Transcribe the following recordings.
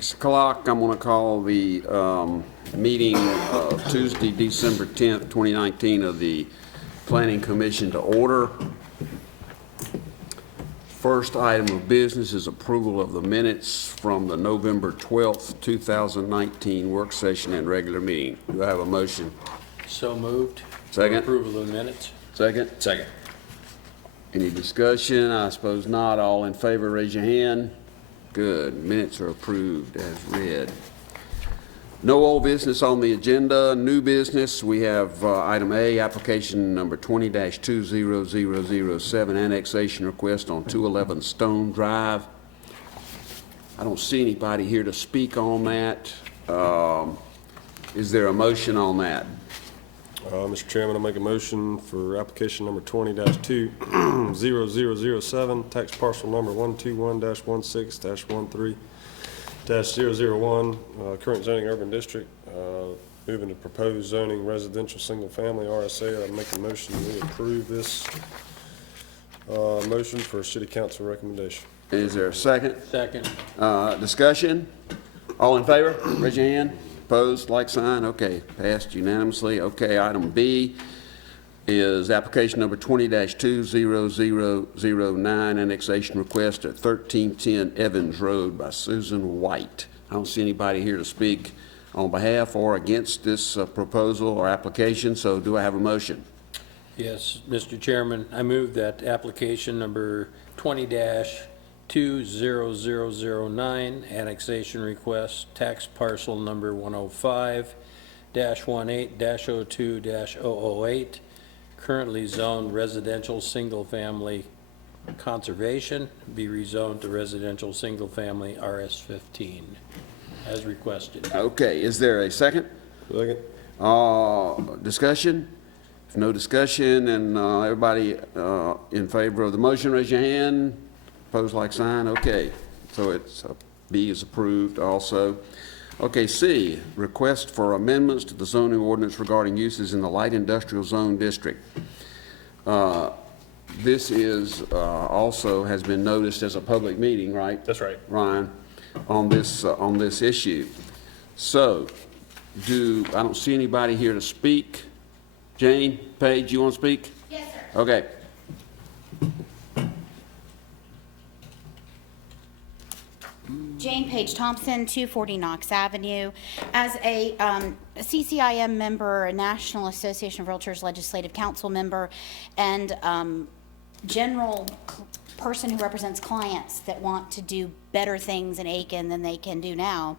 6 o'clock, I'm going to call the meeting of Tuesday, December 10th, 2019 of the Planning Commission to order. First item of business is approval of the minutes from the November 12th, 2019 work session and regular meeting. Do I have a motion? So moved. Second. Approval of the minutes. Second? Second. Any discussion? I suppose not. All in favor, raise your hand. Good. Minutes are approved as read. No old business on the agenda. New business, we have item A, application number 20-20007, annexation request on 211 Stone Drive. I don't see anybody here to speak on that. Is there a motion on that? Mr. Chairman, I make a motion for application number 20-20007, tax parcel number 121-16-13-001, current zoning urban district, moving to proposed zoning residential single family RSA. I make a motion we approve this motion for city council recommendation. Is there a second? Second. Discussion? All in favor? Raise your hand. Opposed, like sign. Okay, passed unanimously. Okay, item B is application number 20-20009, annexation request at 1310 Evans Road by Susan White. I don't see anybody here to speak on behalf or against this proposal or application, so do I have a motion? Yes, Mr. Chairman, I move that application number 20-20009, annexation request, tax parcel number 105-18-02-008, currently zoned residential single family conservation, be rezoned to residential single family RS15 as requested. Okay, is there a second? Second. Discussion? If no discussion, and everybody in favor of the motion, raise your hand. Opposed, like sign. Okay, so it's B is approved also. Okay, C, request for amendments to the zoning ordinance regarding uses in the light industrial zone district. This is also has been noticed as a public meeting, right? That's right. Ryan, on this issue. So, I don't see anybody here to speak. Jane Page, you want to speak? Yes, sir. Okay. Jane Page Thompson, 240 Knox Avenue. As a CCIM member, a National Association of Realtors Legislative Council member, and general person who represents clients that want to do better things in Aiken than they can do now,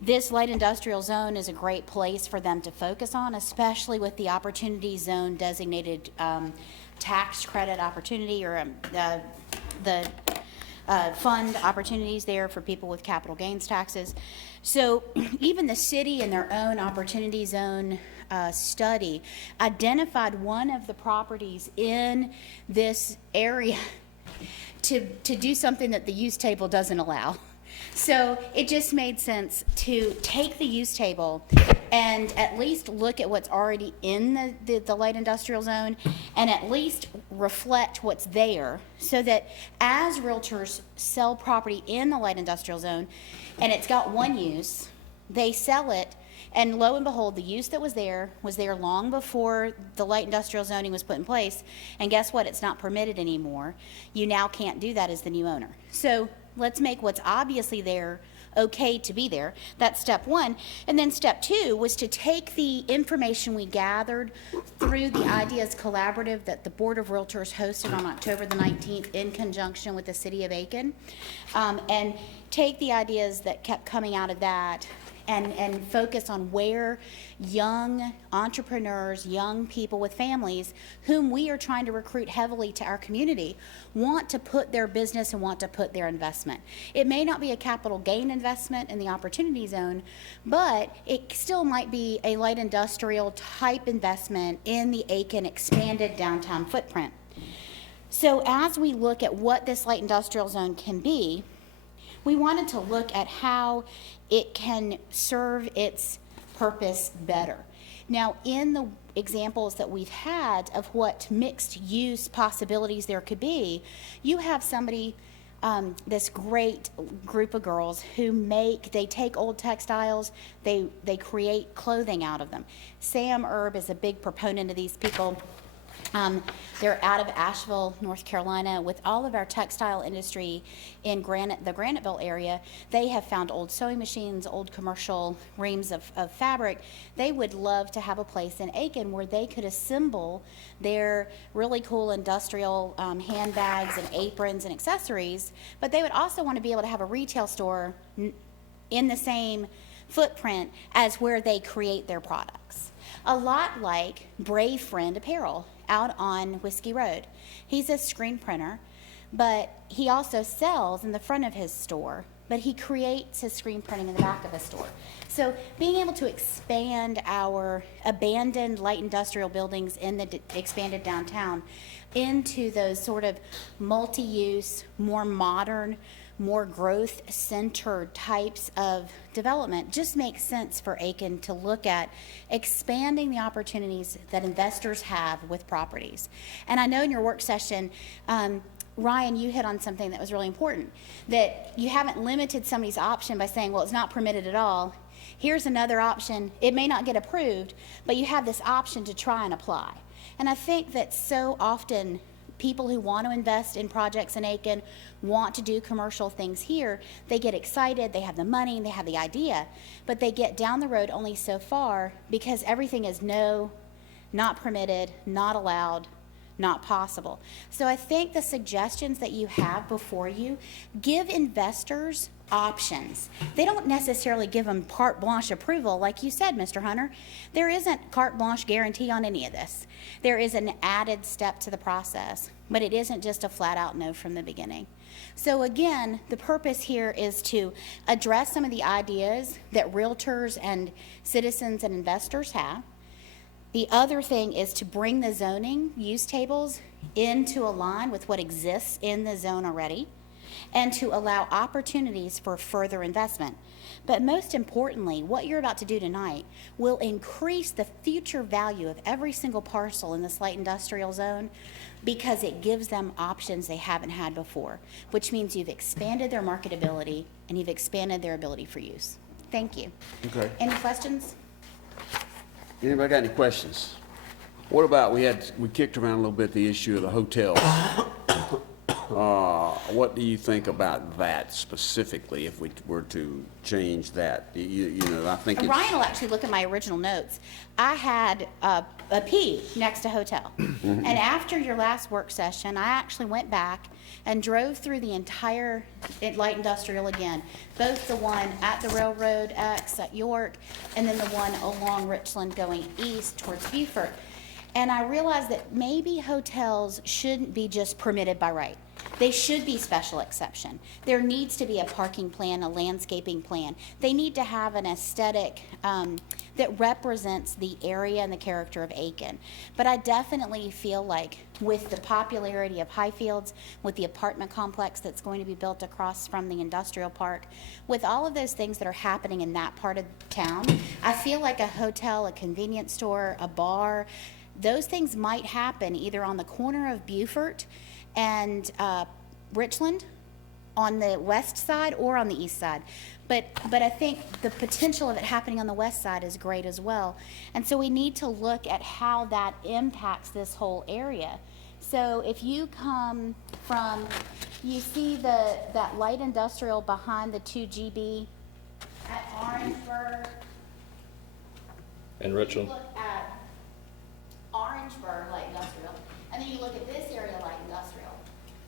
this light industrial zone is a great place for them to focus on, especially with the opportunity zone designated tax credit opportunity, or the fund opportunities there for people with capital gains taxes. So even the city in their own opportunity zone study identified one of the properties in this area to do something that the use table doesn't allow. So it just made sense to take the use table and at least look at what's already in the light industrial zone and at least reflect what's there, so that as realtors sell property in the light industrial zone and it's got one use, they sell it, and lo and behold, the use that was there long before the light industrial zoning was put in place, and guess what? It's not permitted anymore. You now can't do that as the new owner. So let's make what's obviously there okay to be there. That's step one. And then step two was to take the information we gathered through the Ideas Collaborative that the Board of Realtors hosted on October the 19th in conjunction with the City of Aiken, and take the ideas that kept coming out of that and focus on where young entrepreneurs, young people with families, whom we are trying to recruit heavily to our community, want to put their business and want to put their investment. It may not be a capital gain investment in the opportunity zone, but it still might be a light industrial type investment in the Aiken expanded downtown footprint. So as we look at what this light industrial zone can be, we wanted to look at how it can serve its purpose better. Now, in the examples that we've had of what mixed use possibilities there could be, you have somebody this great group of girls who they take old textiles, they create clothing out of them. Sam Erb is a big proponent of these people. They're out of Asheville, North Carolina. With all of our textile industry in the Graniteville area, they have found old sewing machines, old commercial reams of fabric. They would love to have a place in Aiken where they could assemble their really cool industrial handbags and aprons and accessories, but they would also want to be able to have a retail store in the same footprint as where they create their products. A lot like Brave Friend Apparel out on Whiskey Road. He's a screen printer, but he also sells in the front of his store, but he creates his screen printing in the back of his store. So being able to expand our abandoned light industrial buildings in the expanded downtown into those sort of multi-use, more modern, more growth-centered types of development just makes sense for Aiken to look at expanding the opportunities that investors have with properties. And I know in your work session, Ryan, you hit on something that was really important, that you haven't limited somebody's option by saying, well, it's not permitted at all. Here's another option. It may not get approved, but you have this option to try and apply. And I think that so often people who want to invest in projects in Aiken, want to do commercial things here, they get excited, they have the money, they have the idea, but they get down the road only so far because everything is no, not permitted, not allowed, not possible. So I think the suggestions that you have before you give investors options. They don't necessarily give them carte blanche approval, like you said, Mr. Hunter. There isn't carte blanche guarantee on any of this. There is an added step to the process, but it isn't just a flat out no from the beginning. So again, the purpose here is to address some of the ideas that realtors and citizens and investors have. The other thing is to bring the zoning use tables into a line with what exists in the zone already, and to allow opportunities for further investment. But most importantly, what you're about to do tonight will increase the future value of every single parcel in this light industrial zone because it gives them options they haven't had before, which means you've expanded their marketability and you've expanded their ability for use. Thank you. Okay. Any questions? Anybody got any questions? What about, we kicked around a little bit the issue of the hotels. What do you think about that specifically if we were to change that? You know, I think it's... Ryan will actually look at my original notes. I had a P next to hotel. And after your last work session, I actually went back and drove through the entire light industrial again, both the one at the Railroad X at York and then the one along Richland going east towards Beaufort. And I realized that maybe hotels shouldn't be just permitted by right. They should be special exception. There needs to be a parking plan, a landscaping plan. They need to have an aesthetic that represents the area and the character of Aiken. But I definitely feel like with the popularity of Highfields, with the apartment complex that's going to be built across from the industrial park, with all of those things that are happening in that part of town, I feel like a hotel, a convenience store, a bar, those things might happen either on the corner of Beaufort and Richland on the west side or on the east side. But I think the potential of it happening on the west side is great as well. And so we need to look at how that impacts this whole area. So if you come from, you see that light industrial behind the 2GB at Orangeburg. And Richland. You look at Orangeburg light industrial, and then you look at this area light industrial.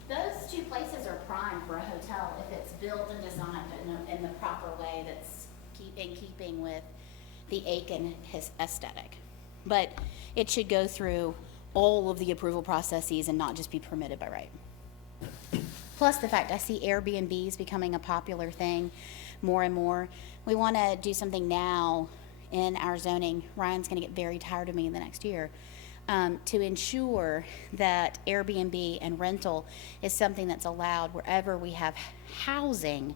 Those two places are prime for a hotel if it's built and designed in the proper way that's in keeping with the Aiken aesthetic. But it should go through all of the approval processes and not just be permitted by right. Plus the fact I see Airbnbs becoming a popular thing more and more. We want to do something now in our zoning. Ryan's going to get very tired of me in the next year. To ensure that Airbnb and rental is something that's allowed wherever we have housing,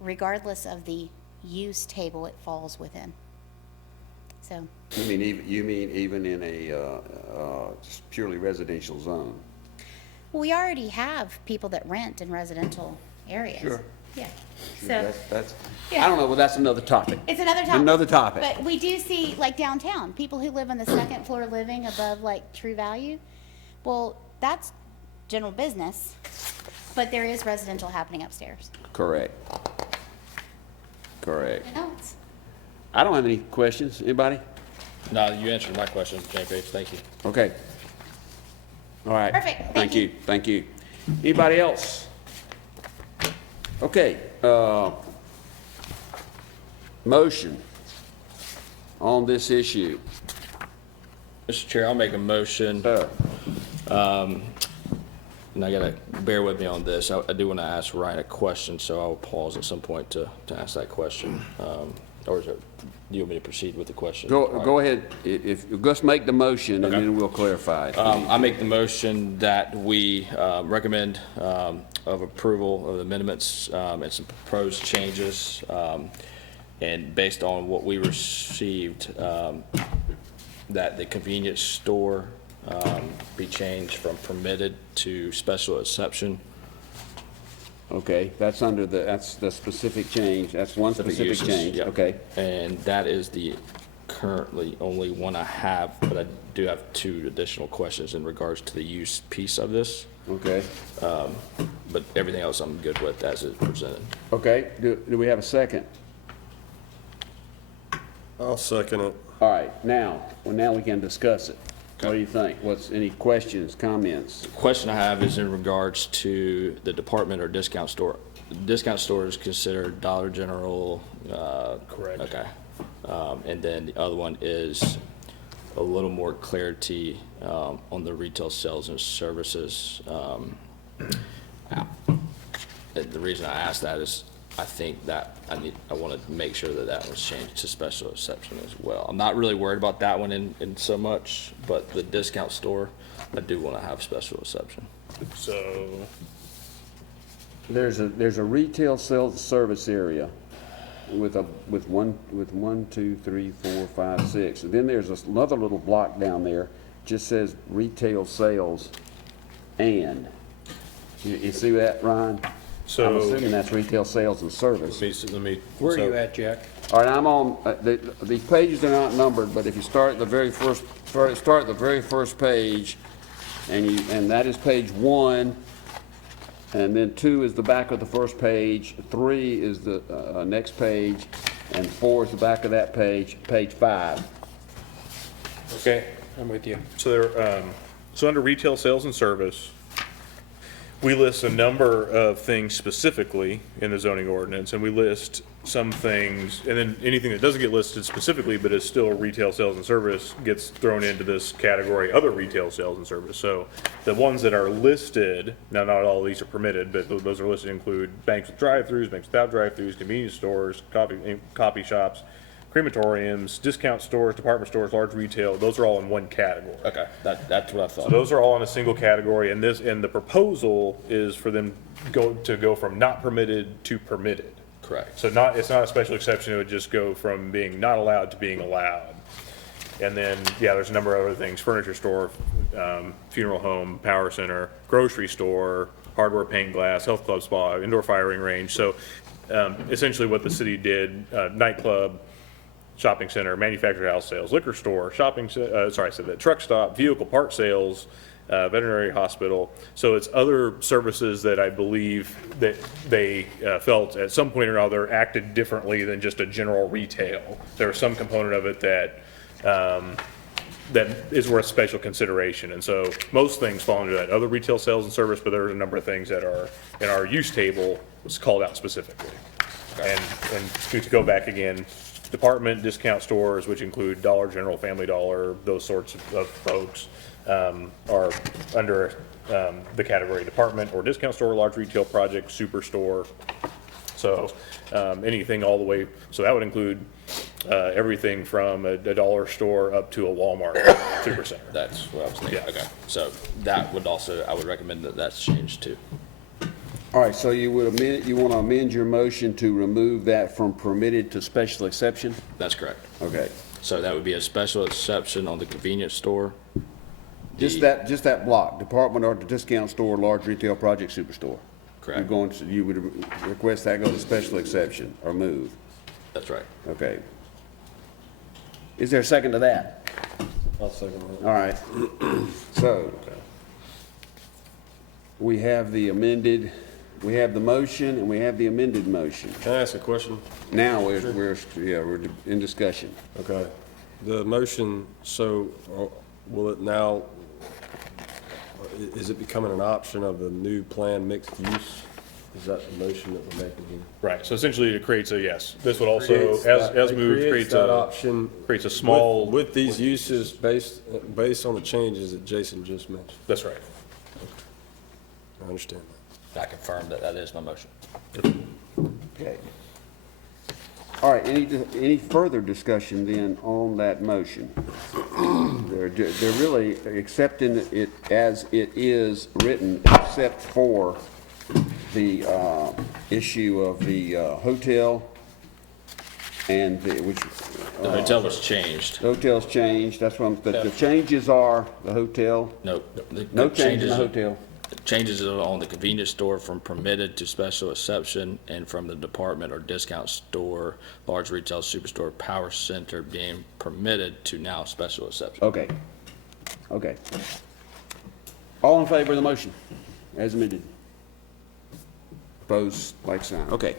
regardless of the use table it falls within. So. You mean even in a just purely residential zone? Well, we already have people that rent in residential areas. Sure. Yeah. So, That's, Yeah. I don't know, but that's another topic. it's another topic. Another topic. But we do see, like downtown, people who live on the second floor living above like True Value. Well, that's general business, but there is residential happening upstairs. Correct. Correct. What else? I don't have any questions. Anybody? No, you answered my question, Jane Page, thank you. Okay. All right. Perfect. Thank you. Thank you. Anybody else? Okay, motion on this issue. Mr. Chair, I'll make a motion, Sir. and I gotta bear with me on this. I do want to ask Ryan a question, so I'll pause at some point to ask that question. Or is it, do you want me to proceed with the question? Go ahead. If just make the motion and Okay. then we'll clarify it. I make the motion that we recommend of approval of the amendments and some proposed changes. And based on what we received, that the convenience store be changed from permitted to special exception. Okay, that's the specific change. That's one For the specific uses, change. yep. Okay. And that is the currently only one I have, but I do have two additional questions in regards to the use piece of this. Okay. But everything else I'm good with as it's presented. Okay. Do we have a second? I'll second it. All right. Now we can discuss it. What do you think? Any questions, comments? The question I have is in regards to the department or discount store. Discount store is considered Dollar General. Correct. Okay. And then the other one is a little more clarity on the retail sales and services. And the reason I ask that is I think that I want to make sure that that was changed to special exception as well. I'm not really worried about that one in so much, but the discount store, I do want to have special exception. So, There's a retail sales service area with one, 2, 3, 4, 5, 6. And then there's another little block down there, just says retail sales and. You see that, Ryan? So- I'm assuming that's retail sales and service. let me. Where are so- you at, Jack? All right, I'm on, these pages are not numbered, but if you start at the very first, page, and that is page 1, and then 2 is the back of the first page, 3 is the next page, and 4 is the back of that page, page 5. Okay, I'm with you. So there, so under retail sales and service, we list a number of things specifically in the zoning ordinance, and we list some things, and then anything that doesn't get listed specifically but is still retail sales and service gets thrown into this category, other retail sales and service. So the ones that are listed, now not all of these are permitted, but those are listed include banks with drive-throughs, banks without drive-throughs, convenience stores, coffee shops, crematoriums, discount stores, department stores, large retail. Those are all in one category. Okay, that's what I thought. So those are all in a single category, and the proposal is for them to go from not permitted to permitted. Correct. So it's not a special exception, it would just go from being not allowed to being allowed. And then, yeah, there's a number of other things: furniture store, funeral home, power center, grocery store, hardware, paint, glass, health club, spa, indoor firing range. So essentially what the city did, nightclub, shopping center, manufactured house sales, liquor store, truck stop, vehicle part sales, veterinary hospital. So it's other services that I believe that they felt at some point or another acted differently than just a general retail. There was some component of it that is worth special consideration. And so most things fall under that other retail sales and service, but there's a number of things that are in our use table was called out specifically. And to go back again, department discount stores, which include Dollar General, Family Dollar, those sorts of folks, are under the category department or discount store, large retail project, superstore. So anything all the way, so that would include everything from a dollar store up to a Walmart supercenter. That's what I was thinking. Yeah. Okay, so that would also, I would recommend that that's changed too. All right, so you want to amend your motion to remove that from permitted to special exception? That's correct. Okay. So that would be a special exception on the convenience store, Just that block, department or discount store, large retail project superstore. Correct. You would request that go to special exception or move? That's right. Okay. Is there a second to that? I'll second that. All right. So, we have the motion, and we have the amended motion. Can I ask a question? Now, we're in discussion. Okay. The motion, so will it now, is it becoming an option of the new planned mixed use? Is that the motion that we're making here? Right, so essentially it creates a, yes, this would also, Creates as that- moved, it creates that a, option creates a small. with these uses based on the changes that Jason just mentioned. That's right. I understand that. I confirm that that is my motion. Okay. All right, any further discussion then on that motion? They're really accepting it as it is written, except for the issue of the hotel and which. The hotel was changed. The hotel's changed, that's what the changes are, the hotel, No. no change in the hotel. Changes on the convenience store from permitted to special exception, and from the department or discount store, large retail superstore, power center being permitted to now special exception. Okay. Okay. All in favor of the motion as amended? Opposed, like sign. Okay.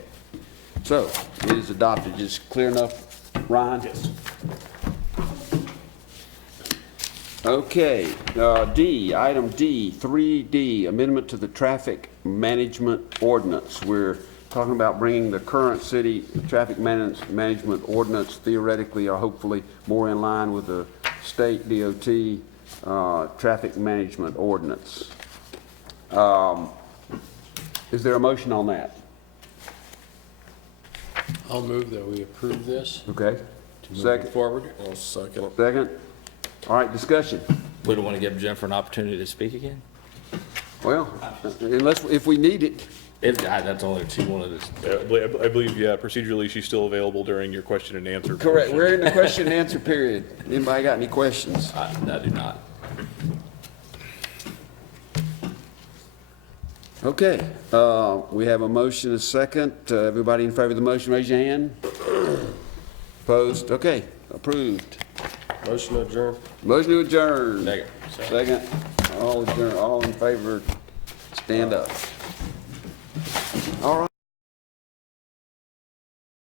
So, it is adopted. Is clear enough, Ryan? Yes. Okay, item D, 3D, amendment to the traffic management ordinance. We're talking about bringing the current city traffic management ordinance theoretically or hopefully more in line with the state DOT traffic management ordinance. Is there a motion on that? I'll move that we approve this. Okay. Second. Forward. I'll second it. Second. All right, discussion. We don't want to give Jennifer an opportunity to speak again? Well, if we need it. That's all she wanted to. I believe, yeah, procedurally, she's still available during your question and answer. Correct. portion. We're in the question and answer period. Anybody got any questions? I do not. Okay, we have a motion, a second. Everybody in favor of the motion, raise your hand. Opposed? Okay, approved. Motion to adjourn. Motion to adjourn. Second. Second. All in favor, stand up. All right.